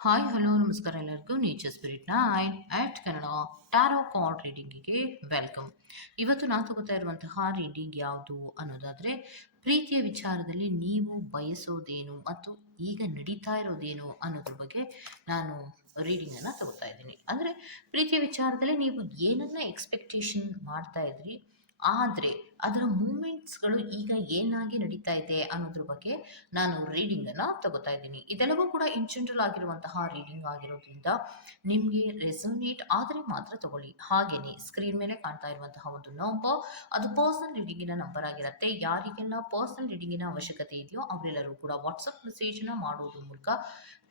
Hi, hello, ನಮಸ್ಕಾರ ಎಲ್ಲರಿಗೂ nature spirit I at Kannada tarot card ರೀಡಿಂಗಿಗೆ welcome ಇವತ್ತು ನಾನು ತಗೋತಾ ಇರುವಂತಹ ರೀಡಿಂಗ್ ಯಾವುದು ಅನ್ನೋದಾದರೆ, ಪ್ರೀತಿಯ ವಿಚಾರದಲ್ಲಿ ನೀವು ಬಯಸೋದೇನು ಮತ್ತು ಈಗ ನಡೀತಾ ಇರೋದೇನು ಅನ್ನೋದ್ರ ಬಗ್ಗೆ ನಾನು ರೀಡಿಂಗನ್ನು ತಗೋತಾ ಇದ್ದೀನಿ. ಅಂದರೆ ಪ್ರೀತಿಯ ವಿಚಾರದಲ್ಲಿ ನೀವು ಏನನ್ನ ಎಕ್ಸ್ಪೆಕ್ಟೇಷನ್ ಮಾಡ್ತಾ ಇದ್ರಿ ಆದರೆ ಅದರ ಮೂಮೆಂಟ್ಸ್ಗಳು ಈಗ ಏನಾಗಿ ನಡೀತಾ ಇದೆ ಅನ್ನೋದ್ರ ಬಗ್ಗೆ ನಾನು ರೀಡಿಂಗನ್ನು ತಗೋತಾ ಇದ್ದೀನಿ. ಇದೆಲ್ಲವೂ ಕೂಡ ಇನ್ ಜನರಲ್ ಆಗಿರುವಂತಹ ರೀಡಿಂಗ್ ಆಗಿರೋದ್ರಿಂದ ನಿಮಗೆ ರೆಸೋನೇಟ್ ಆದರೆ ಮಾತ್ರ ತಗೊಳ್ಳಿ. ಹಾಗೆಯೇ ಸ್ಕ್ರೀನ್ ಮೇಲೆ ಕಾಣ್ತಾ ಇರುವಂತಹ ಒಂದು ನಂಬರ್ ಅದು ಪರ್ಸನಲ್ ರೀಡಿಂಗಿನ ನಂಬರ್ ಆಗಿರುತ್ತೆ. ಯಾರಿಗೆಲ್ಲ ಪರ್ಸನಲ್ ರೀಡಿಂಗಿನ ಅವಶ್ಯಕತೆ ಇದೆಯೋ ಅವರೆಲ್ಲರೂ ಕೂಡ ವಾಟ್ಸಪ್ ಮೆಸೇಜ್ನ ಮಾಡೋದ್ರ ಮೂಲಕ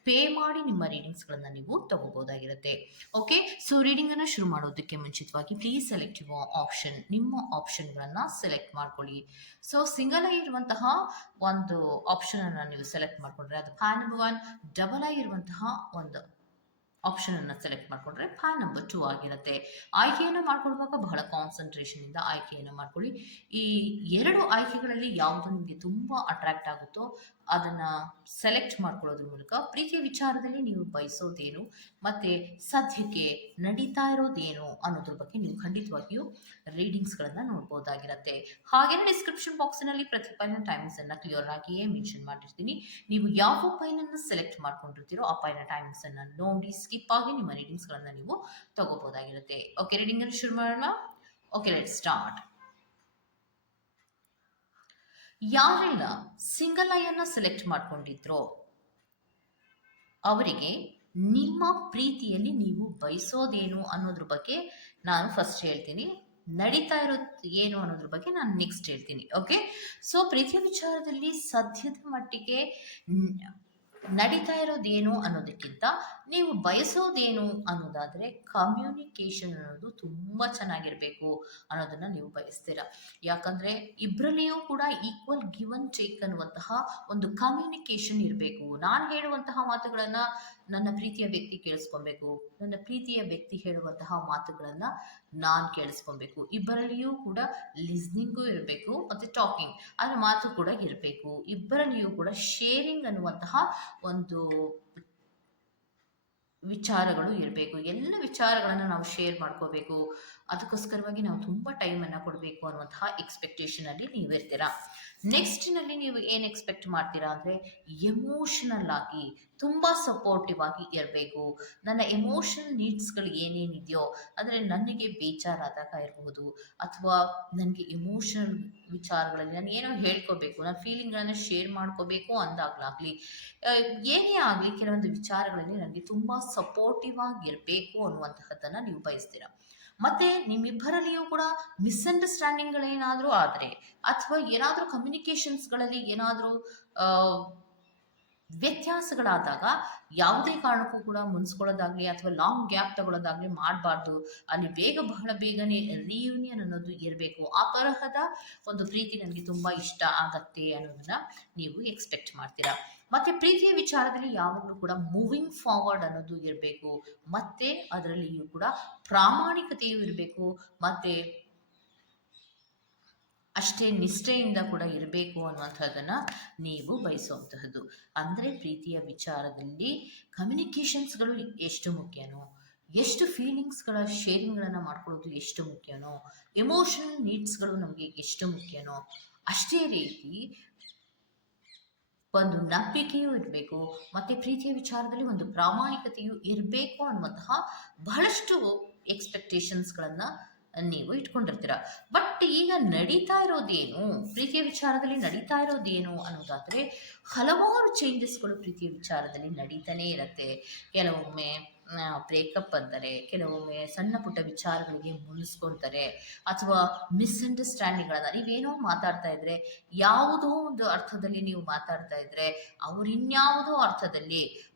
ಪೇ ಮಾಡಿ ನಿಮ್ಮ ರೀಡಿಂಗ್ಸ್ಗಳನ್ನು ನೀವು ತಗೋಬಹುದಾಗಿರುತ್ತೆ ಓಕೆ ಸೊ ರೀಡಿಂಗನ್ನು ಶುರು ಮಾಡೋದಕ್ಕೆ ಮುಂಚಿತವಾಗಿ ಪ್ಲೀಸ್ ಸೆಲೆಕ್ಟ್ ಯುವ ಆಪ್ಷನ್ ನಿಮ್ಮ ಆಪ್ಷನ್ಗಳನ್ನು ಸೆಲೆಕ್ಟ್ ಮಾಡ್ಕೊಳ್ಳಿ. ಸೊ ಸಿಂಗಲ್ ಆಗಿರುವಂತಹ ಒಂದು ಆಪ್ಷನನ್ನು ನೀವು ಸೆಲೆಕ್ಟ್ ಮಾಡಿಕೊಂಡ್ರೆ ಅದು ಫ್ಯಾನ್ ನಂಬರ್ ಒನ್ ಡಬಲ್ ಆಗಿರುವಂತಹ ಒಂದು ಆಪ್ಷನನ್ನು ಸೆಲೆಕ್ಟ್ ಮಾಡಿಕೊಂಡ್ರೆ ಫ್ಯಾನ್ ನಂಬರ್ ಟೂ ಆಗಿರುತ್ತೆ. ಆಯ್ಕೆಯನ್ನು ಮಾಡ್ಕೊಳ್ಳುವಾಗ ಬಹಳ ಕಾನ್ಸಂಟ್ರೇಷನಿಂದ ಆಯ್ಕೆಯನ್ನು ಮಾಡ್ಕೊಳ್ಳಿ. ಈ ಎರಡು ಆಯ್ಕೆಗಳಲ್ಲಿ ಯಾವುದು ನಿಮಗೆ ತುಂಬ ಅಟ್ರಾಕ್ಟ್ ಆಗುತ್ತೋ ಅದನ್ನು ಸೆಲೆಕ್ಟ್ ಮಾಡ್ಕೊಳ್ಳೋದ್ರ ಮೂಲಕ ಪ್ರೀತಿಯ ವಿಚಾರದಲ್ಲಿ ನೀವು ಬಯಸೋದೇನು? ಮತ್ತು ಸದ್ಯಕ್ಕೆ ನಡೀತಾ ಇರೋದೇನು ಅನ್ನೋದ್ರ ಬಗ್ಗೆ ನೀವು ಖಂಡಿತವಾಗಿಯೂ ರೀಡಿಂಗ್ಸ್ಗಳನ್ನು ನೋಡ್ಬೋದಾಗಿರುತ್ತೆ. ಹಾಗೆಯೇ ಡಿಸ್ಕ್ರಿಪ್ಷನ್ ಬಾಕ್ಸ್ನಲ್ಲಿ ಪ್ರತಿ ಪೈನ ಟೈಮ್ಸನ್ನು ಕ್ಲಿಯರ್ ಆಗಿಯೇ ಮೆನ್ಷನ್ ಮಾಡಿರ್ತೀನಿ ನೀವು ಯಾವ ಪೈನನ್ನು ಸೆಲೆಕ್ಟ್ ಮಾಡ್ಕೊಂಡಿರ್ತೀರೋ ಆ ಪೈನ ಟೈಮ್ಸನ್ನು ನೋಡಿ ಸ್ಕಿಪ್ ಆಗಿ ನಿಮ್ಮ ರೀಡಿಂಗ್ಸ್ಗಳನ್ನು ನೀವು ತಗೋಬೋದಾಗಿರುತ್ತೆ. ಓಕೆ ರೀಡಿಂಗನ್ನು ಶುರು ಮಾಡೋಣ? ಓಕೆ ಲೆಟ್ ಸ್ಟಾರ್ಟ್ ಯಾರೆಲ್ಲ ಸಿಂಗಲ್ ಐಯನ್ನು ಸೆಲೆಕ್ಟ್ ಮಾಡ್ಕೊಂಡಿದ್ರೋ? ಅವರಿಗೆ ನಿಮ್ಮ ಪ್ರೀತಿಯಲ್ಲಿ ನೀವು ಬಯಸೋದೇನು ಅನ್ನೋದ್ರ ಬಗ್ಗೆ ನಾನು ಫಸ್ಟ್ ಹೇಳ್ತೀನಿ. ನಡೀತಾ ಇರೋದು ಏನು ಅನ್ನೋದ್ರ ಬಗ್ಗೆ ನಾನು ನೆಕ್ಸ್ಟ್ ಹೇಳ್ತೀನಿ ಓಕೆ ಸೊ ಪ್ರೀತಿಯ ವಿಚಾರದಲ್ಲಿ ಸದ್ಯದ ಮಟ್ಟಿಗೆ ನಡೀತಾ ಇರೋದೇನು ಅನ್ನೋದಕ್ಕಿಂತ ನೀವು ಬಯಸೋದೇನು ಅನ್ನೋದಾದರೆ ಕಮ್ಯುನಿಕೇಷನ್ ಅನ್ನೋದು ತುಂಬ ಚೆನ್ನಾಗಿರಬೇಕು ಅನ್ನೋದನ್ನು ನೀವು ಬಯಸ್ತೀರ. ಯಾಕಂದರೆ ಇಬ್ಬರಲ್ಲಿಯೂ ಕೂಡ ಈಕ್ವಲ್ ಗಿವ್ ಅಂಡ್ ಟೇಕ್ ಅನ್ನುವಂತಹ ಒಂದು ಕಮ್ಯುನಿಕೇಷನ್ ಇರಬೇಕು. ನಾನು ಹೇಳುವಂತಹ ಮಾತುಗಳನ್ನು ನನ್ನ ಪ್ರೀತಿಯ ವ್ಯಕ್ತಿ ಕೇಳಿಸ್ಕೊಬೇಕು. ನನ್ನ ಪ್ರೀತಿಯ ವ್ಯಕ್ತಿ ಹೇಳುವಂತಹ ಮಾತುಗಳನ್ನು ನಾನು ಕೇಳಿಸ್ಕೊಬೇಕು. ಇಬ್ಬರಲ್ಲಿಯೂ ಕೂಡ ಲಿಸ್ನಿಂಗು ಇರಬೇಕು ಮತ್ತು ಟಾಕಿಂಗ್ ಅದರ ಮಾತು ಕೂಡ ಇರಬೇಕು. ಇಬ್ಬರಲ್ಲಿಯೂ ಕೂಡ ಶೇರಿಂಗ್ ಅನ್ನುವಂತಹ ಒಂದು ವಿಚಾರಗಳು ಇರಬೇಕು. ಎಲ್ಲ ವಿಚಾರಗಳನ್ನು ನಾವು ಶೇರ್ ಮಾಡ್ಕೋಬೇಕು. ಅದಕ್ಕೋಸ್ಕರವಾಗಿ ನಾವು ತುಂಬ ಟೈಮನ್ನು ಕೊಡಬೇಕು ಅನ್ನುವಂತಹ ಎಕ್ಸ್ಪೆಕ್ಟೇಷನಲ್ಲಿ ನೀವು ಇರ್ತೀರಾ. ನೆಕ್ಸ್ಟ್ನಲ್ಲಿ ನೀವು ಏನು ಎಕ್ಸ್ಪೆಕ್ಟ್ ಮಾಡ್ತೀರಾ ಅಂದರೆ ಎಮೋಷನಲ್ ಆಗಿ ತುಂಬ ಸಪೋರ್ಟಿವ್ ಆಗಿ ಇರಬೇಕು. ನನ್ನ ಎಮೋಷನಲ್ ನೀಡ್ಸ್ಗಳು ಏನೇನಿದೆಯೋ ಅಂದರೆ ನನಗೆ ಬೇಜಾರಾದಾಗ ಇರಬಹುದು ಅಥವಾ ನನಗೆ ಎಮೋಷನಲ್ ವಿಚಾರಗಳಲ್ಲಿ ನಾನು ಏನೋ ಹೇಳ್ಕೋಬೇಕು, ನನ್ನ ಫೀಲಿಂಗ್ಗಳನ್ನು ಶೇರ್ ಮಾಡ್ಕೋಬೇಕು ಅಂದಾಗಲಾಗಲಿ ಏನೇ ಆಗಲಿ ಕೆಲವೊಂದು ವಿಚಾರಗಳಲ್ಲಿ ನನಗೆ ತುಂಬ ಸಪೋರ್ಟಿವ್ ಆಗಿರಬೇಕು ಅನ್ನುವಂತಹದ್ದನ್ನು ನೀವು ಬಯಸ್ತೀರಾ. ಮತ್ತೆ ನಿಮ್ಮಿಬ್ಬರಲ್ಲಿಯೂ ಕೂಡ ಮಿಸ್ಅಂಡರ್ಸ್ಟ್ಯಾಂಡಿಂಗ್ಗಳೇನಾದರೂ ಆದರೆ ಅಥವಾ ಏನಾದರೂ ಕಮ್ಯುನಿಕೇಶನ್ಸ್ಗಳಲ್ಲಿ ಏನಾದರೂ ವ್ಯತ್ಯಾಸಗಳಾದಾಗ ಯಾವುದೇ ಕಾರಣಕ್ಕೂ ಕೂಡ ಮುನ್ಸ್ಕೊಳ್ಳೋದಾಗ್ಲಿ ಅಥವಾ ಲಾಂಗ್ ಗ್ಯಾಪ್ ತಗೊಳ್ಳೋದಾಗ್ಲಿ ಮಾಡಬಾರ್ದು. ಅಲ್ಲಿ ಬೇಗ ಬಹಳ ಬೇಗನೆ ರಿಯೂನಿಯನ್ ಅನ್ನೋದು ಇರಬೇಕು. ಆ ತರಹದ ಒಂದು ಪ್ರೀತಿ ನನಗೆ ತುಂಬ ಇಷ್ಟ ಆಗತ್ತೆ ಅನ್ನೋದನ್ನ ನೀವು ಎಕ್ಸ್ಪೆಕ್ಟ್ ಮಾಡ್ತೀರಾ. ಮತ್ತೆ ಪ್ರೀತಿಯ ವಿಚಾರದಲ್ಲಿ ಯಾವಾಗಲೂ ಕೂಡ ಮೂವಿಂಗ್ ಫಾರ್ವರ್ಡ್ ಅನ್ನೋದು ಇರಬೇಕು. ಮತ್ತೆ ಅದರಲ್ಲಿಯೂ ಕೂಡ ಪ್ರಾಮಾಣಿಕತೆಯೂ ಇರಬೇಕು. ಮತ್ತೆ ಅಷ್ಟೇ ನಿಷ್ಠೆಯಿಂದ ಕೂಡ ಇರಬೇಕು ಅನ್ನುವಂಥದ್ದನ್ನು ನೀವು ಬಯಸುವಂತಹದ್ದು. ಅಂದರೆ ಪ್ರೀತಿಯ ವಿಚಾರದಲ್ಲಿ ಕಮ್ಯುನಿಕೇಷನ್ಸ್ಗಳು ಎಷ್ಟು ಮುಖ್ಯನೋ, ಎಷ್ಟು ಫೀಲಿಂಗ್ಸ್ಗಳ ಶೇರಿಂಗ್ಗಳನ್ನು ಮಾಡ್ಕೊಳ್ಳೋದು ಎಷ್ಟು ಮುಖ್ಯನೋ ಎಮೋಷನಲ್ ನೀಡ್ಸ್ಗಳು ನಮಗೆ ಎಷ್ಟು ಮುಖ್ಯನೋ, ಅಷ್ಟೇ ರೀತಿ ಒಂದು ನಂಬಿಕೆಯೂ ಇರಬೇಕು, ಮತ್ತು ಪ್ರೀತಿಯ ವಿಚಾರದಲ್ಲಿ ಒಂದು ಪ್ರಾಮಾಣಿಕತೆಯೂ ಇರಬೇಕು ಅನ್ನುವಂತಹ ಬಹಳಷ್ಟು ಎಕ್ಸ್ಪೆಕ್ಟೇಷನ್ಸ್ಗಳನ್ನು ನೀವು ಇಟ್ಕೊಂಡಿರ್ತೀರ. ಬಟ್ ಈಗ ನಡೀತಾ ಇರೋದೇನು? ಪ್ರೀತಿಯ ವಿಚಾರದಲ್ಲಿ ನಡೀತಾ ಇರೋದೇನು ಅನ್ನೋದಾದರೆ, ಹಲವಾರು ಚೇಂಜಸ್ಗಳು ಪ್ರೀತಿಯ ವಿಚಾರದಲ್ಲಿ ನಡೀತಾನೇ ಇರುತ್ತೆ. ಕೆಲವೊಮ್ಮೆ ಬ್ರೇಕಪ್ ಅಂತಾರೆ ಕೆಲವೊಮ್ಮೆ ಸಣ್ಣ ಪುಟ್ಟ ವಿಚಾರಗಳಿಗೆ ಮುನಿಸ್ಕೊಳ್ತಾರೆ ಅಥವಾ ಮಿಸ್ಅಂಡರ್ಸ್ಟ್ಯಾಂಡಿಂಗ್ಗಳನ್ನು ನೀವೇನೋ ಮಾತಾಡ್ತಾ ಇದ್ರೆ, ಯಾವುದೋ ಒಂದು ಅರ್ಥದಲ್ಲಿ ನೀವು ಮಾತಾಡ್ತಾ ಇದ್ರೆ, ಅವ್ರು ಇನ್ಯಾವುದೋ ಅರ್ಥದಲ್ಲಿ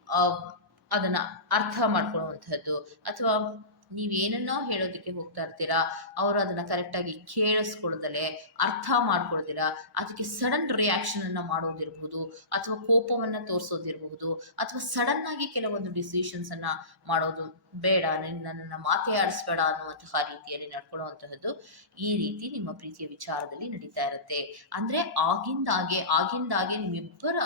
ಅದನ್ನು ಅರ್ಥ ಮಾಡ್ಕೊಳ್ಳುವಂಥದ್ದು ಅಥವಾ ನೀವೇನನ್ನೋ ಹೇಳೋದಕ್ಕೆ ಹೋಗ್ತಾ ಇರ್ತೀರಾ, ಅವರು ಅದನ್ನ ಕರೆಕ್ಟಾಗಿ ಕೇಳಿಸ್ಕೊಳ್ದಲೆ ಅರ್ಥ ಮಾಡ್ಕೊಳ್ದಿರಾ, ಅದಕ್ಕೆ ಸಡನ್ ರಿಯಾಕ್ಷನ್ ಅನ್ನ ಮಾಡೋದಿರ್ಬಹುದು ಅಥವಾ ಕೋಪವನ್ನ ತೋರಿಸೋದಿರಬಹುದು ಅಥವಾ ಸಡನ್ ಆಗಿ ಕೆಲವೊಂದು ಡಿಸಿಷನ್ಸ್ ಅನ್ನ ಮಾಡೋದು ಬೇಡ ನನ್ನನ್ನು ಮಾತೇ ಆಡಿಸ್ಬೇಡ ಅನ್ನುವಂತಹ ರೀತಿಯಲ್ಲಿ ನಡ್ಕೊಳ್ಳುವಂತಹದ್ದು ಈ ರೀತಿ ನಿಮ್ಮ ಪ್ರೀತಿಯ ವಿಚಾರದಲ್ಲಿ ನಡೀತಾ ಇರುತ್ತೆ. ಅಂದ್ರೆ ಆಗಿಂದಾಗೆ ಆಗಿಂದಾಗೆ ನಿಮ್ಮಿಬ್ಬರ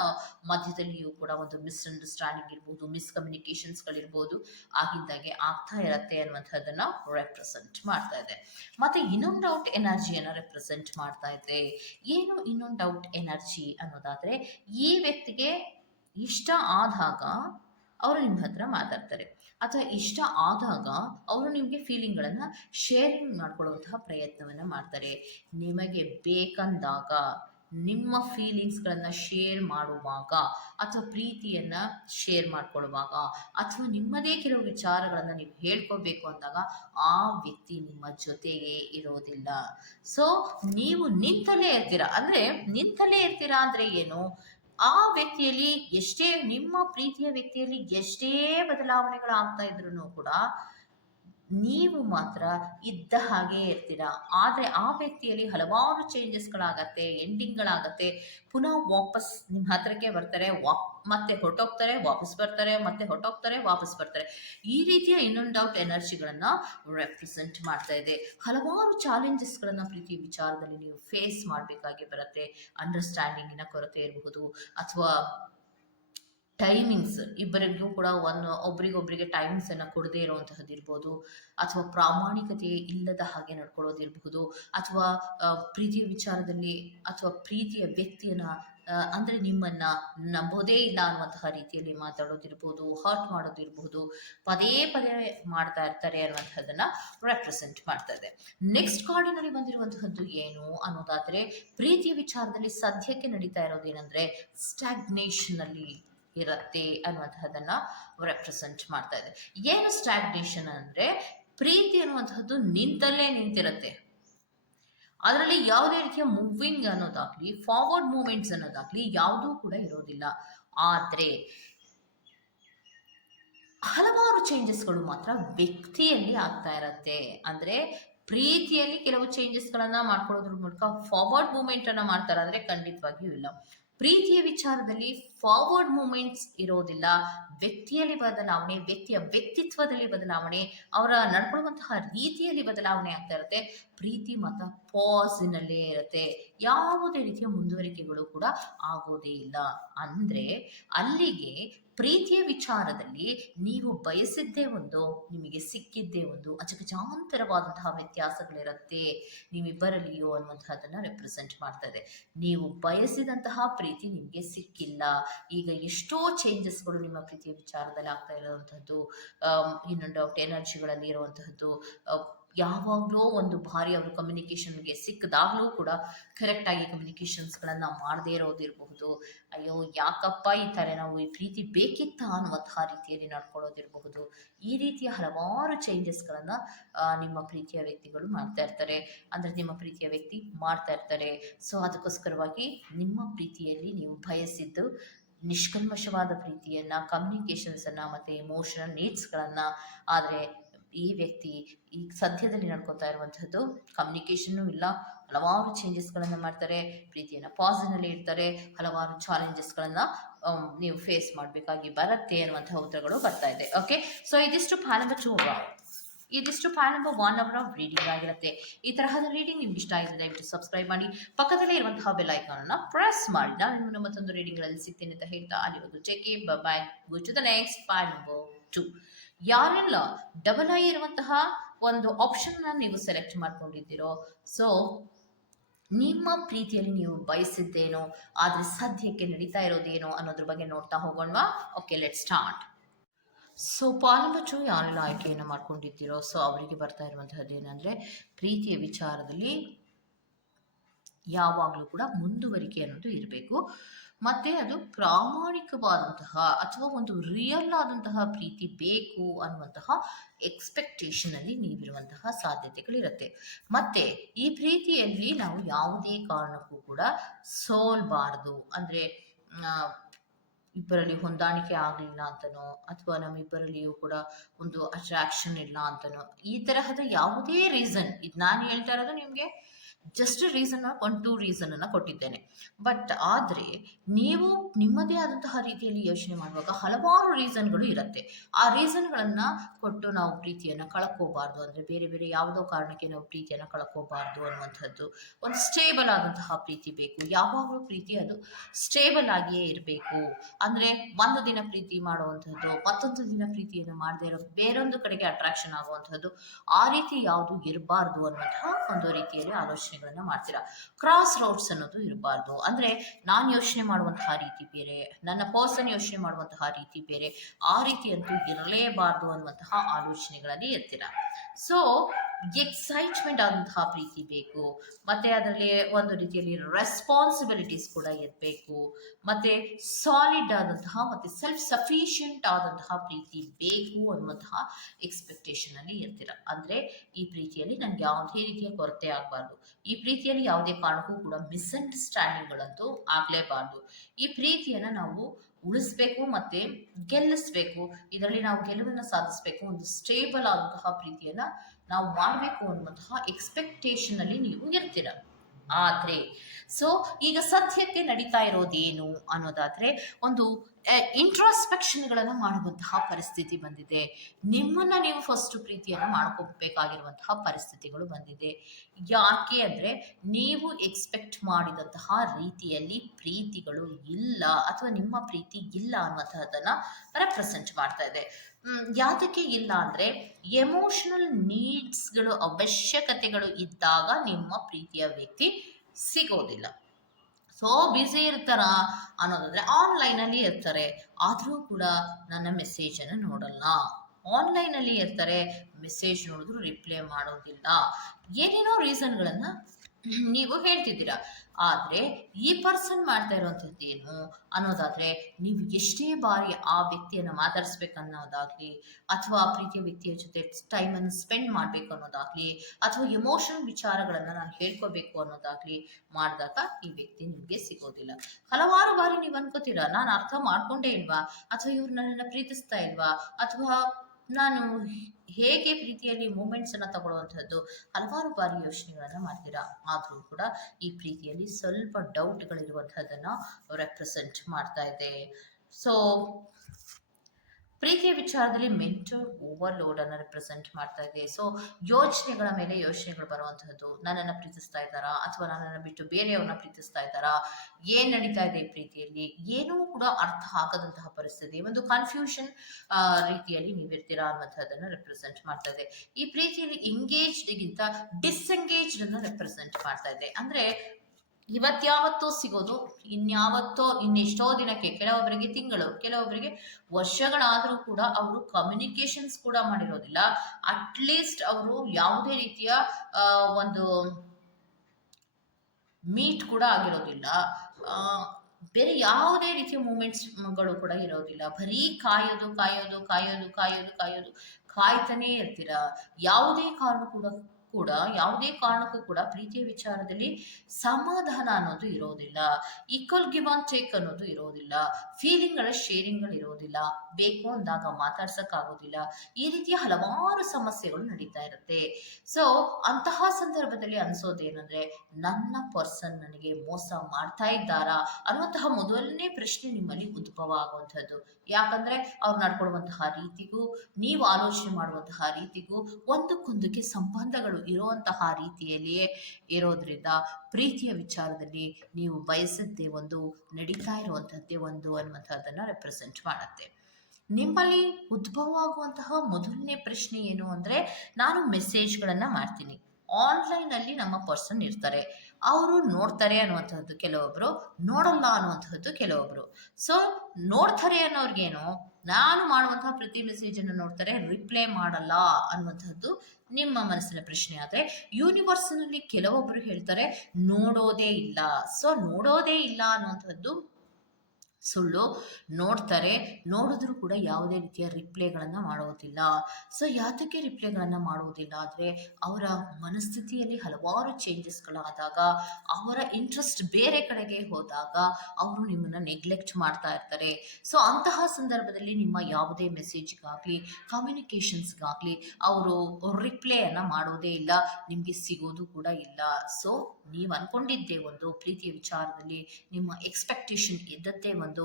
ಮಧ್ಯದಲ್ಲಿಯೂ ಕೂಡ ಒಂದು ಮಿಸ್ಅಂಡರ್ಸ್ಟ್ಯಾಂಡಿಂಗ್ ಇರ್ಬೋದು ಮಿಸ್ಕಮ್ಯುನಿಕೇಶನ್ಸ್ಗಳಿರ್ಬೋದು ಆಗಿಂದಾಗೆ ಆಗ್ತಾ ಇರತ್ತೆ ಅನ್ನುವಂಥದ್ದನ್ನ ರೆಪ್ರೆಸೆಂಟ್ ಮಾಡ್ತಾ ಇದೆ. ಮತ್ತೆ ಇನ್ನೊಂದು ಡೌಟ್ ಎನರ್ಜಿಯನ್ನು ರೆಪ್ರೆಸೆಂಟ್ ಮಾಡ್ತಾ ಇದೆ. ಏನು ಇನ್ನೊಂದು ಡೌಟ್ ಎನರ್ಜಿ ಅನ್ನೋದಾದ್ರೆ, ಈ ವ್ಯಕ್ತಿಗೆ ಇಷ್ಟ ಆದಾಗ ಅವರು ನಿಮ್ಮ ಹತ್ರ ಮಾತಾಡ್ತಾರೆ. ಅಥವಾ ಇಷ್ಟ ಆದಾಗ ಅವರು ನಿಮಗೆ ಫೀಲಿಂಗ್ಗಳನ್ನು ಶೇರಿಂಗ್ ಮಾಡ್ಕೊಳ್ಳುವಂತಹ ಪ್ರಯತ್ನವನ್ನು ಮಾಡ್ತಾರೆ. ನಿಮಗೆ ಬೇಕಂದಾಗ ನಿಮ್ಮ ಫೀಲಿಂಗ್ಸ್ಗಳನ್ನು ಶೇರ್ ಮಾಡುವಾಗ ಅಥವಾ ಪ್ರೀತಿಯನ್ನು ಶೇರ್ ಮಾಡಿಕೊಳ್ಳುವಾಗ ಅಥವಾ ನಿಮ್ಮದೇ ಕೆಲವು ವಿಚಾರಗಳನ್ನು ನೀವು ಹೇಳ್ಕೋಬೇಕು ಅಂದಾಗ ಆ ವ್ಯಕ್ತಿ ನಿಮ್ಮ ಜೊತೆಗೆ ಇರೋದಿಲ್ಲ. ಸೊ ನೀವು ನಿಂತಲೇ ಇರ್ತೀರ. ಅಂದರೆ ನಿಂತಲೇ ಇರ್ತೀರ ಅಂದರೆ ಏನು? ಆ ವ್ಯಕ್ತಿಯಲ್ಲಿ ಎಷ್ಟೇ ನಿಮ್ಮ ಪ್ರೀತಿಯ ವ್ಯಕ್ತಿಯಲ್ಲಿ ಎಷ್ಟೇ ಬದಲಾವಣೆಗಳಾಗ್ತಾ ಇದ್ರು ಕೂಡ ನೀವು ಮಾತ್ರ ಇದ್ದ ಹಾಗೆ ಇರ್ತೀರಾ? ಆದರೆ ಆ ವ್ಯಕ್ತಿಯಲ್ಲಿ ಹಲವಾರು ಚೇಂಜಸ್ಗಳಾಗತ್ತೆ ಎಂಡಿಂಗ್ಗಳಾಗತ್ತೆ ಪುನಃ ವಾಪಸ್ ನಿಮ್ಮ ಹತ್ರಕ್ಕೆ ಬರ್ತಾರೆ, ವಾಪ್, ಮತ್ತೆ ಹೊಟ್ಟೋಗ್ತಾರೆ ವಾಪಸ್ ಬರ್ತಾರೆ, ಮತ್ತೆ ಹೊಟ್ಟೋಗ್ತಾರೆ ವಾಪಸ್ ಬರ್ತಾರೆ. ಈ ರೀತಿಯ ಇನ್ನೊಂದು ಡೌಟ್ ಎನರ್ಜಿಗಳನ್ನು ರೆಪ್ರೆಸೆಂಟ್ ಮಾಡ್ತಾ ಇದೆ. ಹಲವಾರು ಚಾಲೆಂಜಸ್ಗಳನ್ನು ಪ್ರೀತಿ ವಿಚಾರದಲ್ಲಿ ನೀವು ಫೇಸ್ ಮಾಡಬೇಕಾಗಿ ಬರುತ್ತೆ ಅಂಡರ್ಸ್ಟ್ಯಾಂಡಿಂಗಿನ ಕೊರತೆ ಇರಬಹುದು, ಅಥವಾ ಟೈಮಿಂಗ್ಸ್ ಇಬ್ಬರಿಗೂ ಕೂಡ ಒನ್ ಒಬ್ರಿಗೊಬ್ಬರಿಗೆ ಟೈಮಿಂಗ್ಸ್ ಅನ್ನ ಕೊಡದೇ ಇರುವಂತಹದ್ದು ಇರ್ಬೋದು. ಅಥವಾ ಪ್ರಾಮಾಣಿಕತೆ ಇಲ್ಲದ ಹಾಗೆ ನಡ್ಕೊಳ್ಳೋದಿರಬಹುದು ಅಥವಾ ಪ್ರೀತಿಯ ವಿಚಾರದಲ್ಲಿ ಅಥವಾ ಪ್ರೀತಿಯ ವ್ಯಕ್ತಿಯನ್ನ ಅಂದ್ರೆ ನಿಮ್ಮನ್ನ ನಂಬೋದೇ ಇಲ್ಲ ಅನ್ನುವಂತಹ ರೀತಿಯಲ್ಲಿ ಮಾತಾಡೋದಿರ್ಬೋದು ಹರ್ಟ್ ಮಾಡೋದಿರ್ಬೋದು ಪದೇ ಪದೇ ಮಾಡ್ತಾ ಇರ್ತಾರೆ ಅನ್ನುವಂಥದ್ದನ್ನ ರೆಪ್ರೆಸೆಂಟ್ ಮಾಡ್ತಾ ಇದೆ. ನೆಕ್ಸ್ಟ್ ಕಾರ್ಡಿನಲ್ಲಿ ಬಂದಿರುವಂತಹದ್ದು ಏನು ಅನ್ನೋದಾದ್ರೆ, ಪ್ರೀತಿಯ ವಿಚಾರದಲ್ಲಿ ಸದ್ಯಕ್ಕೆ ನಡೀತಾ ಇರೋದೇನೆಂದ್ರೆ ಸ್ಟಾಗ್ನೇಷನ್ ಅಲ್ಲಿ ಇರತ್ತೆ ಅನ್ನುವಂತಹದನ್ನ ರೆಪ್ರೆಸೆಂಟ್ ಮಾಡ್ತಾ ಇದೆ. ಏನು ಸ್ಟಾಗ್ನೇಷನ್ ಅಂದ್ರೆ ಪ್ರೀತಿ ಅನ್ನುವಂತಹದ್ದು ನಿಂತಲ್ಲೇ ನಿಂತಿರತ್ತೆ. ಅದರಲ್ಲಿ ಯಾವುದೇ ರೀತಿಯ ಮೂವಿಂಗ್ ಅನ್ನೋದಾಗ್ಲಿ ಫಾರ್ವರ್ಡ್ ಮೂವ್ಮೆಂಟ್ಸ್ ಅನ್ನೋದಾಗ್ಲಿ ಯಾವುದೂ ಕೂಡ ಇರೋದಿಲ್ಲ. ಆದ್ರೆ ಹಲವಾರು ಚೇಂಜಸ್ಗಳು ಮಾತ್ರ ವ್ಯಕ್ತಿಯಲ್ಲಿ ಆಗ್ತಾ ಇರತ್ತೆ. ಅಂದ್ರೆ ಪ್ರೀತಿಯಲ್ಲಿ ಕೆಲವು ಚೇಂಜಸ್ಗಳನ್ನ ಮಾಡ್ಕೊಳ್ಳೋದ್ರ ಮೂಲಕ ಫಾರ್ವರ್ಡ್ ಮೂವ್ಮೆಂಟ್ ಅನ್ನ ಮಾಡ್ತಾರೆ ಅಂದ್ರೆ ಖಂಡಿತವಾಗಿಯೂ ಇಲ್ಲ. ಪ್ರೀತಿಯ ವಿಚಾರದಲ್ಲಿ ಫಾರ್ವರ್ಡ್ ಮೂಮೆಂಟ್ಸ್ ಇರೋದಿಲ್ಲ. ವ್ಯಕ್ತಿಯಲ್ಲಿ ಬದಲಾವಣೆ, ವ್ಯಕ್ತಿಯ ವ್ಯಕ್ತಿತ್ವದಲ್ಲಿ ಬದಲಾವಣೆ, ಅವರ ನಡ್ಕೊಳ್ಳುವಂತಹ ರೀತಿಯಲ್ಲಿ ಬದಲಾವಣೆ ಆಗ್ತಾ ಇರುತ್ತೆ. ಪ್ರೀತಿ ಮತ್ತು ಪಾಸಿನಲ್ಲೇ ಇರುತ್ತೆ. ಯಾವುದೇ ರೀತಿಯ ಮುಂದುವರಿಕೆಗಳು ಕೂಡ ಆಗೋದೇ ಇಲ್ಲ. ಅಂದರೆ ಅಲ್ಲಿಗೆ ಪ್ರೀತಿಯ ವಿಚಾರದಲ್ಲಿ ನೀವು ಬಯಸಿದ್ದೇ ಒಂದು, ನಿಮಗೆ ಸಿಕ್ಕಿದ್ದೇ ಒಂದು ಅಜಗಜಾಂತರವಾದಂತಹ ವ್ಯತ್ಯಾಸಗಳಿರುತ್ತೆ. ನೀವಿಬ್ಬರಲ್ಲಿಯೋ ಅನ್ನುವಂತಹದನ್ನ ರೆಪ್ರೆಸೆಂಟ್ ಮಾಡ್ತಾ ಇದೆ. ನೀವು ಬಯಸಿದಂತಹ ಪ್ರೀತಿ ನಿಮಗೆ ಸಿಕ್ಕಿಲ್ಲ. ಈಗ ಎಷ್ಟೋ ಚೇಂಜಸ್ಗಳು ನಿಮ್ಮ ಪ್ರೀತಿಯ ವಿಚಾರದಲ್ಲಿ ಆಗ್ತಾ ಇರುವಂತಹದ್ದು ಇನ್ನೊಂದು ಡೌಟ್ ಎನರ್ಜಿಗಳಲ್ಲಿ ಇರುವಂತಹದ್ದು ಯಾವಾಗಲೂ ಒಂದು ಬಾರಿ ಅವರು ಕಮ್ಯುನಿಕೇಷನ್ಗೆ ಸಿಕ್ಕದಾಗಲೂ ಕೂಡ ಕರೆಕ್ಟಾಗಿ ಕಮ್ಯುನಿಕೇಷನ್ಸ್ಗಳನ್ನು ಮಾಡದೇ ಇರೋದಿರಬಹುದು. ಅಯ್ಯೋ, ಯಾಕಪ್ಪ ಈ ಥರ ನಾವು ಈ ಪ್ರೀತಿ ಬೇಕಿತ್ತ ಅನ್ನುವಂತಹ ರೀತಿಯಲ್ಲಿ ನಡ್ಕೊಳ್ಳೋದಿರಬಹುದು. ಈ ರೀತಿಯ ಹಲವಾರು ಚೇಂಜಸ್ಗಳನ್ನು ನಿಮ್ಮ ಪ್ರೀತಿಯ ವ್ಯಕ್ತಿಗಳು ಮಾಡ್ತಾ ಇರ್ತಾರೆ. ಅಂದರೆ ನಿಮ್ಮ ಪ್ರೀತಿಯ ವ್ಯಕ್ತಿ ಮಾಡ್ತಾ ಇರ್ತಾರೆ. ಸೊ ಅದಕ್ಕೋಸ್ಕರವಾಗಿ ನಿಮ್ಮ ಪ್ರೀತಿಯಲ್ಲಿ ನೀವು ಬಯಸಿದ್ದು ನಿಷ್ಕಲ್ಮಶವಾದ ಪ್ರೀತಿಯನ್ನ ಕಮ್ಯುನಿಕೇಷನ್ಸನ್ನು ಮತ್ತು ಎಮೋಷನಲ್ ನೀಡ್ಸ್ಗಳನ್ನು ಆದರೆ ಈ ವ್ಯಕ್ತಿ ಈ ಸದ್ಯದಲ್ಲಿ ನಡ್ಕೋತಾ ಇರುವಂಥದ್ದು ಕಮ್ಯುನಿಕೇಷನ್ನು ಇಲ್ಲ. ಹಲವಾರು ಚೇಂಜಸ್ಗಳನ್ನು ಮಾಡ್ತಾರೆ. ಪ್ರೀತಿಯನ್ನು ಪಾಸಿನಲ್ಲಿ ಇಡ್ತಾರೆ. ಹಲವಾರು ಚಾಲೆಂಜಸ್ಗಳನ್ನು ನೀವು ಫೇಸ್ ಮಾಡಬೇಕಾಗಿ ಬರುತ್ತೆ ಅನ್ನುವಂಥ ಉತ್ತರಗಳು ಬರ್ತಾ ಇದೆ. ಓಕೆ ಸೊ ಇದಿಷ್ಟು ನಂಬರ್ ಟೂ ಇದಿಷ್ಟು ಪಾಲ್ ನಂಬರ್ ಒನ್ ಅವರ್ ರೀಡಿಂಗ್ ಆಗಿರುತ್ತೆ. ಈ ತರಹದ ರೀಡಿಂಗ್ ನಿಮ್ಗೆ ಇಷ್ಟ ಆಗಿದೆ ದಯವಿಟ್ಟು ಸಬ್ಸ್ಕ್ರೈಬ್ ಮಾಡಿ. ಪಕ್ಕದಲ್ಲೇ ಇರುವಂತಹ ಬೆಲ್ ಐಕಾನ್ ಪ್ರೆಸ್ ಮಾಡಿ. ನಾನು ನಿಮ್ಮನ್ನು ಮತ್ತೊಂದು ರೀಡಿಂಗ್ಗಳಲ್ಲಿ ಸಿಗ್ತೇನೆ ಅಂತ ಹೇಳ್ತಾ ಅಲ್ಲಿವರೆಗೂ check bye go to the next poll number two ಯಾರೆಲ್ಲ ಡಬಲ್ ಐ ಇರುವಂತಹ ಒಂದು ಆಪ್ಷನ್ ನೀವು ಸೆಲೆಕ್ಟ್ ಮಾಡ್ಕೊಂಡಿದ್ದೀರೋ ಸೊ ನಿಮ್ಮ ಪ್ರೀತಿಯಲ್ಲಿ ನೀವು ಬಯಸಿದ್ದೇನೋ, ಆದರೆ ಸದ್ಯಕ್ಕೆ ನಡೀತಾ ಇರೋದೇನೋ ಅನ್ನೋದ್ರ ಬಗ್ಗೆ ನೋಡ್ತಾ ಹೋಗೋಣವಾ ಓಕೆ ಲೆಟ್ ಸ್ಟಾರ್ಟ್ ಸೊ ಪಾಲಮಚು ಯಾರೆಲ್ಲ ಆಯ್ಕೆಯನ್ನು ಮಾಡ್ಕೊಂಡಿದ್ದೀರೋ ಸೊ ಅವರಿಗೆ ಬರ್ತಾ ಇರುವಂತಹದ್ದು ಏನಂದ್ರೆ, ಪ್ರೀತಿಯ ವಿಚಾರದಲ್ಲಿ ಯಾವಾಗಲೂ ಕೂಡ ಮುಂದುವರಿಕೆ ಅನ್ನೋದು ಇರಬೇಕು. ಮತ್ತೆ ಅದು ಪ್ರಾಮಾಣಿಕವಾದಂತಹ ಅಥವಾ ಒಂದು ರಿಯಲ್ ಆದಂತಹ ಪ್ರೀತಿ ಬೇಕು ಅನ್ನುವಂತಹ ಎಕ್ಸ್ಪೆಕ್ಟೇಷನ್ ಅಲ್ಲಿ ನೀವಿರುವಂತಹ ಸಾಧ್ಯತೆಗಳಿರುತ್ತೆ. ಮತ್ತೆ ಈ ಪ್ರೀತಿಯಲ್ಲಿ ನಾವು ಯಾವುದೇ ಕಾರಣಕ್ಕೂ ಕೂಡ ಸೋಲ್ಬಾರದು. ಅಂದ್ರೆ ಇಬ್ಬರಲ್ಲಿ ಹೊಂದಾಣಿಕೆ ಆಗಲಿಲ್ಲ ಅಂತನೋ, ಅಥವಾ ನಮ್ಮಿಬ್ಬರಲ್ಲಿಯೂ ಕೂಡ ಒಂದು ಅಟ್ರಾಕ್ಷನ್ ಇಲ್ಲ ಅಂತನೋ, ಈ ತರಹದ ಯಾವುದೇ ರೀಸನ್ ಇದು ನಾನು ಹೇಳ್ತಾ ಇರೋದು ನಿಮಗೆ just reason one two reason ಅನ್ನ ಕೊಟ್ಟಿದ್ದೇನೆ. ಬಟ್ ಆದರೆ ನೀವು ನಿಮ್ಮದೇ ಆದಂತಹ ರೀತಿಯಲ್ಲಿ ಯೋಚನೆ ಮಾಡುವಾಗ ಹಲವಾರು ರೀಸನ್ಗಳು ಇರುತ್ತೆ. ಆ ರೀಸನ್ಗಳನ್ನ ಕೊಟ್ಟು ನಾವು ಪ್ರೀತಿಯನ್ನು ಕಳ್ಕೋಬಾರ್ದು. ಅಂದರೆ ಬೇರೆ ಬೇರೆ ಯಾವುದೋ ಕಾರಣಕ್ಕೆ ನಾವು ಪ್ರೀತಿಯನ್ನು ಕಳ್ಕೋಬಾರ್ದು ಅನ್ನುವಂಥದ್ದು. ಒಂದು ಸ್ಟೇಬಲ್ ಆದಂತಹ ಪ್ರೀತಿ ಬೇಕು. ಯಾವಾಗಲೂ ಪ್ರೀತಿ ಅದು ಸ್ಟೇಬಲ್ ಆಗಿಯೇ ಇರಬೇಕು. ಅಂದರೆ ಒಂದು ದಿನ ಪ್ರೀತಿ ಮಾಡುವಂಥದ್ದು, ಮತ್ತೊಂದು ದಿನ ಪ್ರೀತಿಯನ್ನು ಮಾಡದೇ ಇರೋ ಬೇರೊಂದು ಕಡೆಗೆ ಅಟ್ರಾಕ್ಷನ್ ಆಗುವಂಥದ್ದು, ಆ ರೀತಿ ಯಾವುದು ಇರಬಾರ್ದು ಅನ್ನುವಂತಹ ಒಂದು ರೀತಿಯಲ್ಲಿ ಆಲೋಚನೆಗಳನ್ನು ಮಾಡ್ತೀರಾ? ಕ್ರಾಸ್ ರೋಡ್ಸ್ ಅನ್ನೋದು ಇರಬಾರ್ದು. ಅಂದ್ರೆ ನಾನು ಯೋಚನೆ ಮಾಡುವಂತಹ ರೀತಿ ಬೇರೆ, ನನ್ನ ಪರ್ಸನ್ ಯೋಚನೆ ಮಾಡುವಂತಹ ರೀತಿ ಬೇರೆ, ಆ ರೀತಿ ಅಂತೂ ಇರಲೇಬಾರ್ದು ಅನ್ನುವಂತಹ ಆಲೋಚನೆಗಳಲ್ಲಿ ಇರ್ತೀರ ಸೊ ಎಕ್ಸೈಟ್ಮೆಂಟ್ ಆದಂತಹ ಪ್ರೀತಿ ಬೇಕು. ಮತ್ತೆ ಅದರಲ್ಲಿ ಒಂದು ರೀತಿಯಲ್ಲಿ ರೆಸ್ಪಾನ್ಸಿಬಿಲಿಟೀಸ್ ಕೂಡ ಇರಬೇಕು. ಮತ್ತೆ ಸಾಲಿಡ್ ಆದಂತಹ ಮತ್ತೆ ಸೆಲ್ಫ್ ಸಫಿಷಿಯಂಟ್ ಆದಂತಹ ಪ್ರೀತಿ ಬೇಕು ಅನ್ನುವಂತಹ ಎಕ್ಸ್ಪೆಕ್ಟೇಷನ್ ಅಲ್ಲಿ ಇರ್ತೀರ. ಅಂದ್ರೆ ಈ ಪ್ರೀತಿಯಲ್ಲಿ ನನ್ಗೆ ಯಾವುದೇ ರೀತಿಯ ಕೊರತೆ ಆಗಬಾರ್ದು. ಈ ಪ್ರೀತಿಯಲ್ಲಿ ಯಾವುದೇ ಕಾರಣಕ್ಕೂ ಕೂಡ ಮಿಸ್ಅಂಡರ್ಸ್ಟ್ಯಾಂಡಿಂಗ್ಗಳಂತೂ ಆಗಲೇಬಾರ್ದು. ಈ ಪ್ರೀತಿಯನ್ನ ನಾವು ಉಳಿಸ್ಬೇಕು ಮತ್ತೆ ಗೆಲ್ಲಿಸ್ಬೇಕು. ಇದರಲ್ಲಿ ನಾವು ಗೆಲುವನ್ನು ಸಾಧಿಸಬೇಕು. ಒಂದು ಸ್ಟೇಬಲ್ ಆದಂತಹ ಪ್ರೀತಿಯನ್ನ ನಾವು ಮಾಡಬೇಕು ಅನ್ನುವಂತಹ ಎಕ್ಸ್ಪೆಕ್ಟೇಷನ್ ಅಲ್ಲಿ ನೀವು ಇರ್ತೀರ. ಆದ್ರೆ ಸೊ ಈಗ ಸದ್ಯಕ್ಕೆ ನಡೀತಾ ಇರೋದೇನು ಅನ್ನೋದಾದ್ರೆ, ಒಂದು ಇಂಟ್ರಾಸ್ಪೆಕ್ಷನ್ಗಳನ್ನು ಮಾಡುವಂತಹ ಪರಿಸ್ಥಿತಿ ಬಂದಿದೆ. ನಿಮ್ಮನ್ನ ನೀವು ಫಸ್ಟ್ ಪ್ರೀತಿಯನ್ನ ಮಾಡ್ಕೋಬೇಕಾಗಿರುವಂತಹ ಪರಿಸ್ಥಿತಿಗಳು ಬಂದಿದೆ. ಯಾಕೆ ಅಂದ್ರೆ ನೀವು ಎಕ್ಸ್ಪೆಕ್ಟ್ ಮಾಡಿದಂತಹ ರೀತಿಯಲ್ಲಿ ಪ್ರೀತಿಗಳು ಇಲ್ಲ ಅಥವಾ ನಿಮ್ಮ ಪ್ರೀತಿ ಇಲ್ಲ ಅನ್ನುವಂತಹದನ್ನ ರೆಪ್ರೆಸೆಂಟ್ ಮಾಡ್ತಾ ಇದೆ. ಯಾತಕ್ಕೆ ಇಲ್ಲ ಅಂದ್ರೆ ಎಮೋಷನಲ್ ನೀಡ್ಸ್ಗಳು ಅವಶ್ಯಕತೆಗಳು ಇದ್ದಾಗ ನಿಮ್ಮ ಪ್ರೀತಿಯ ವ್ಯಕ್ತಿ ಸಿಗೋದಿಲ್ಲ. ಸೊ ಬ್ಯುಸಿ ಇರ್ತಾರ ಅನ್ನೋದಾದ್ರೆ ಆನ್ಲೈನಲ್ಲಿ ಇರ್ತಾರೆ. ಆದರೂ ಕೂಡ ನನ್ನ ಮೆಸೇಜನ್ನು ನೋಡಲ್ಲ. ಆನ್ಲೈನಲ್ಲಿ ಇರ್ತಾರೆ ಮೆಸೇಜ್ ನೋಡಿದ್ರು ರಿಪ್ಲೈ ಮಾಡೋದಿಲ್ಲ. ಏನೇನೋ ರೀಸನ್ಗಳನ್ನು ನೀವು ಹೇಳ್ತಿದ್ದೀರಾ. ಆದ್ರೆ ಈ ಪರ್ಸನ್ ಮಾಡ್ತಾ ಇರುವಂಥದ್ದು ಏನು ಅನ್ನೋದಾದ್ರೆ ನೀವು ಎಷ್ಟೇ ಬಾರಿ ಆ ವ್ಯಕ್ತಿಯನ್ನು ಮಾತಾಡಿಸ್ಬೇಕನ್ನೋದಾಗ್ಲಿ ಅಥವಾ ಆ ಪ್ರೀತಿಯ ವ್ಯಕ್ತಿಯ ಜೊತೆ ಟೈಮ್ ಅನ್ನು ಸ್ಪೆಂಡ್ ಮಾಡಬೇಕು ಅನ್ನೋದಾಗ್ಲಿ ಅಥವಾ ಎಮೋಷನ್ ವಿಚಾರಗಳನ್ನು ನಾನು ಹೇಳ್ಕೋಬೇಕು ಅನ್ನೋದಾಗ್ಲಿ ಮಾಡಿದಾಗ ಈ ವ್ಯಕ್ತಿ ನಿಮಗೆ ಸಿಗೋದಿಲ್ಲ. ಹಲವಾರು ಬಾರಿ ನೀವು ಅನ್ಕೋತೀರಾ, ನಾನು ಅರ್ಥ ಮಾಡ್ಕೊಂಡೇ ಇಲ್ವಾ? ಅಥವಾ ಇವ್ರು ನನ್ನನ್ನು ಪ್ರೀತಿಸ್ತಾ ಇಲ್ವಾ? ಅಥವಾ ನಾನು ಹೇಗೆ ಪ್ರೀತಿಯಲ್ಲಿ ಮೂಮೆಂಟ್ಸ್ ಅನ್ನ ತಗೊಳ್ಳುವಂಥದ್ದು, ಹಲವಾರು ಬಾರಿ ಯೋಚನೆಗಳನ್ನ ಮಾಡ್ತೀರಾ? ಆದರೂ ಕೂಡ ಈ ಪ್ರೀತಿಯಲ್ಲಿ ಸ್ವಲ್ಪ ಡೌಟ್ಗಳಿರುವಂಥದ್ದನ್ನು ರೆಪ್ರೆಸೆಂಟ್ ಮಾಡ್ತಾ ಇದೆ ಸೊ ಪ್ರೀತಿಯ ವಿಚಾರದಲ್ಲಿ ಮೆಂಟಲ್ ಓವರ್ಲೋಡ್ ಅನ್ನು ರೆಪ್ರೆಸೆಂಟ್ ಮಾಡ್ತಾ ಇದೆ. ಸೊ ಯೋಚನೆಗಳ ಮೇಲೆ ಯೋಚನೆಗಳು ಬರುವಂತಹದ್ದು, ನನ್ನನ್ನು ಪ್ರೀತಿಸ್ತಾ ಇದ್ದಾರಾ? ಅಥವಾ ನನ್ನನ್ನು ಬಿಟ್ಟು ಬೇರೆಯವ್ರನ್ನ ಪ್ರೀತಿಸ್ತಾ ಇದ್ದಾರಾ? ಏನ್ ನಡೀತಾ ಇದೆ ಪ್ರೀತಿಯಲ್ಲಿ? ಏನೂ ಕೂಡ ಅರ್ಥ ಆಗದಂತಹ ಪರಿಸ್ಥಿತಿ. ಒಂದು ಕನ್ಫ್ಯೂಷನ್ ರೀತಿಯಲ್ಲಿ ನೀವಿರ್ತೀರಾ ಅನ್ನೋದನ್ನ ರೆಪ್ರೆಸೆಂಟ್ ಮಾಡ್ತಾ ಇದೆ. ಈ ಪ್ರೀತಿಯಲ್ಲಿ ಎಂಗೇಜ್ಡ್ಗಿಂತ ಡಿಸ್ಎಂಗೇಜ್ಡ್ ಅನ್ನು ರೆಪ್ರೆಸೆಂಟ್ ಮಾಡ್ತಾ ಇದೆ. ಅಂದ್ರೆ ಇವತ್ಯಾವತ್ತೋ ಸಿಗೋದು, ಇನ್ಯಾವತ್ತೋ, ಇನ್ನೆಷ್ಟೋ ದಿನಕ್ಕೆ ಕೆಲವೊಬ್ಬರಿಗೆ ತಿಂಗಳು ಕೆಲವೊಬ್ಬರಿಗೆ ವರ್ಷಗಳಾದರೂ ಕೂಡ ಅವರು ಕಮ್ಯುನಿಕೇಶನ್ಸ್ ಕೂಡ ಮಾಡಿರೋದಿಲ್ಲ. ಅಟ್ಲೀಸ್ಟ್ ಅವರು ಯಾವುದೇ ರೀತಿಯ ಒಂದು ಮೀಟ್ ಕೂಡ ಆಗಿರೋದಿಲ್ಲ. ಬೇರೆ ಯಾವುದೇ ರೀತಿಯ ಮೂಮೆಂಟ್ಸ್ಗಳು ಕೂಡ ಇರೋದಿಲ್ಲ. ಬರೀ ಕಾಯೋದು ಕಾಯೋದು ಕಾಯೋದು ಕಾಯೋದು ಕಾಯೋದು, ಕಾಯ್ತಾನೇ ಇರ್ತೀರ? ಯಾವುದೇ ಕಾರಣ ಕೂಡ ಕೂಡ, ಯಾವುದೇ ಕಾರಣಕ್ಕೂ ಕೂಡ ಪ್ರೀತಿಯ ವಿಚಾರದಲ್ಲಿ ಸಮಾಧಾನ ಅನ್ನೋದು ಇರೋದಿಲ್ಲ. ಈಕ್ವಲ್ ಗಿವ್ ಆನ್ ಟೇಕ್ ಅನ್ನೋದು ಇರೋದಿಲ್ಲ. ಫೀಲಿಂಗ್ಗಳ ಶೇರಿಂಗ್ಗಳು ಇರೋದಿಲ್ಲ. ಬೇಕು ಅಂದಾಗ ಮಾತಾಡ್ಸಕ್ಕಾಗೋದಿಲ್ಲ ಈ ರೀತಿಯ ಹಲವಾರು ಸಮಸ್ಯೆಗಳು ನಡೀತಾ ಇರುತ್ತೆ. ಸೊ ಅಂತಹ ಸಂದರ್ಭದಲ್ಲಿ ಅನ್ಸೋದೇನಂದ್ರೆ, ನನ್ನ ಪರ್ಸನ್ ನನಗೆ ಮೋಸ ಮಾಡ್ತಾ ಇದ್ದಾರಾ? ಅನ್ನುವಂತಹ ಮೊದಲನೇ ಪ್ರಶ್ನೆ ನಿಮ್ಮಲ್ಲಿ ಉದ್ಭವ ಆಗುವಂಥದ್ದು. ಯಾಕಂದ್ರೆ, ಅವ್ರು ನಡ್ಕೊಳ್ಳುವಂತಹ ರೀತಿಗೂ, ನೀವು ಆಲೋಚನೆ ಮಾಡುವಂತಹ ರೀತಿಗೂ ಒಂದಕ್ಕೊಂದಕ್ಕೆ ಸಂಬಂಧಗಳು ಇರುವಂತಹ ರೀತಿಯಲ್ಲಿಯೇ ಇರೋದ್ರಿಂದ ಪ್ರೀತಿಯ ವಿಚಾರದಲ್ಲಿ ನೀವು ಬಯಸಿದ್ದೇ ಒಂದು, ನಡೀತಾ ಇರುವಂಥದ್ದೇ ಒಂದು ಅನ್ನುವಂಥದ್ದನ್ನ ರೆಪ್ರೆಸೆಂಟ್ ಮಾಡುತ್ತೆ. ನಿಮ್ಮಲ್ಲಿ ಉದ್ಭವ ಆಗುವಂತಹ ಮೊದಲನೇ ಪ್ರಶ್ನೆ ಏನು ಅಂದ್ರೆ, ನಾನು ಮೆಸೇಜ್ಗಳನ್ನ ಮಾಡ್ತೀನಿ. ಆನ್ಲೈನ್ ಅಲ್ಲಿ ನಮ್ಮ ಪರ್ಸನ್ ಇರ್ತಾರೆ. ಅವರು ನೋಡ್ತಾರೆ ಅನ್ನುವಂಥದ್ದು ಕೆಲವೊಬ್ರು, ನೋಡಲ್ಲ ಅನ್ನುವಂಥದ್ದು ಕೆಲವೊಬ್ರು. ಸೊ ನೋಡ್ತಾರೆ ಅನ್ನೋರ್ಗೇನು, ನಾನು ಮಾಡುವಂತಹ ಪ್ರತಿ ಮೆಸೇಜ್ ಅನ್ನು ನೋಡ್ತಾರೆ ರಿಪ್ಲೈ ಮಾಡಲ್ಲ ಅನ್ನುವಂಥದ್ದು ನಿಮ್ಮ ಮನಸ್ಸಿನ ಪ್ರಶ್ನೆ ಆದರೆ ಯೂನಿವರ್ಸ್ನಲ್ಲಿ ಕೆಲವೊಬ್ರು ಹೇಳ್ತಾರೆ, ನೋಡೋದೇ ಇಲ್ಲ. ಸೊ ನೋಡೋದೇ ಇಲ್ಲ ಅನ್ನುವಂಥದ್ದು ಸುಳ್ಳು ನೋಡ್ತಾರೆ, ನೋಡಿದ್ರೂ ಕೂಡ ಯಾವುದೇ ರೀತಿಯ ರಿಪ್ಲೈಗಳನ್ನು ಮಾಡುವುದಿಲ್ಲ ಸೊ ಯಾತಕ್ಕೆ ರಿಪ್ಲೈಗಳನ್ನು ಮಾಡುವುದಿಲ್ಲ ಆದರೆ ಅವರ ಮನಸ್ಥಿತಿಯಲ್ಲಿ ಹಲವಾರು ಚೇಂಜಸ್ಗಳಾದಾಗ ಅವರ ಇಂಟ್ರೆಸ್ಟ್ ಬೇರೆ ಕಡೆಗೆ ಹೋದಾಗ ಅವರು ನಿಮ್ಮನ್ನು ನೆಗ್ಲೆಕ್ಟ್ ಮಾಡ್ತಾ ಇರ್ತಾರೆ. ಸೊ ಅಂತಹ ಸಂದರ್ಭದಲ್ಲಿ ನಿಮ್ಮ ಯಾವುದೇ ಮೆಸೇಜ್ಗಾಗಲಿ ಕಮ್ಯುನಿಕೇಷನ್ಸ್ಗಾಗಲಿ ಅವರು ರಿಪ್ಲೈಯನ್ನು ಮಾಡೋದೇ ಇಲ್ಲ, ನಿಮಗೆ ಸಿಗೋದು ಕೂಡ ಇಲ್ಲ. ಸೊ ನೀವು ಅಂದ್ಕೊಂಡಿದ್ದೇ ಒಂದು ಪ್ರೀತಿಯ ವಿಚಾರದಲ್ಲಿ ನಿಮ್ಮ ಎಕ್ಸ್ಪೆಕ್ಟೇಷನ್ ಇದ್ದದ್ದೇ ಒಂದು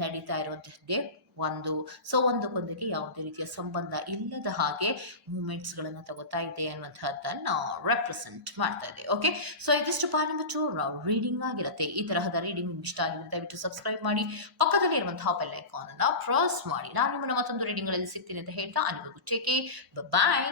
ನಡೀತಾ ಇರುವಂತಹದ್ದೇ ಒಂದು ಸೊ ಒಂದಕ್ಕೊಂದಕ್ಕೆ ಯಾವುದೇ ರೀತಿಯ ಸಂಬಂಧ ಇಲ್ಲದ ಹಾಗೆ ಮೂಮೆಂಟ್ಸ್ಗಳನ್ನು ತಗೋತಾ ಇದೆ ಅನ್ನುವಂಥದ್ದನ್ನು ರೆಪ್ರೆಸೆಂಟ್ ಮಾಡ್ತಾ ಇದೆ ಓಕೆ ಸೊ ಇದಿಷ್ಟು ಪಾರ್ಟ್ ನಂಬರ್ ರೀಡಿಂಗ್ ಆಗಿರುತ್ತೆ. ಈ ತರಹದ ರೀಡಿಂಗ್ ಇಷ್ಟ ಆಗಿದೆ ದಯವಿಟ್ಟು ಸಬ್ಸ್ಕ್ರೈಬ್ ಮಾಡಿ. ಪಕ್ಕದಲ್ಲಿ ಇರುವಂತಹ ಬೆಲ್ ಐಕಾನ್ ಅನ್ನ ಪ್ರೆಸ್ ಮಾಡಿ. ನಾನು ನಿಮ್ಮನ್ನ ಮತ್ತೊಂದು ರೀಡಿಂಗ್ಗಳಲ್ಲಿ ಸಿಗ್ತೀನಿ ಅಂತ ಹೇಳ್ತಾ ಅಲ್ಲಿವರೆಗೂ ಟೇಕ್ ಬಾಯ್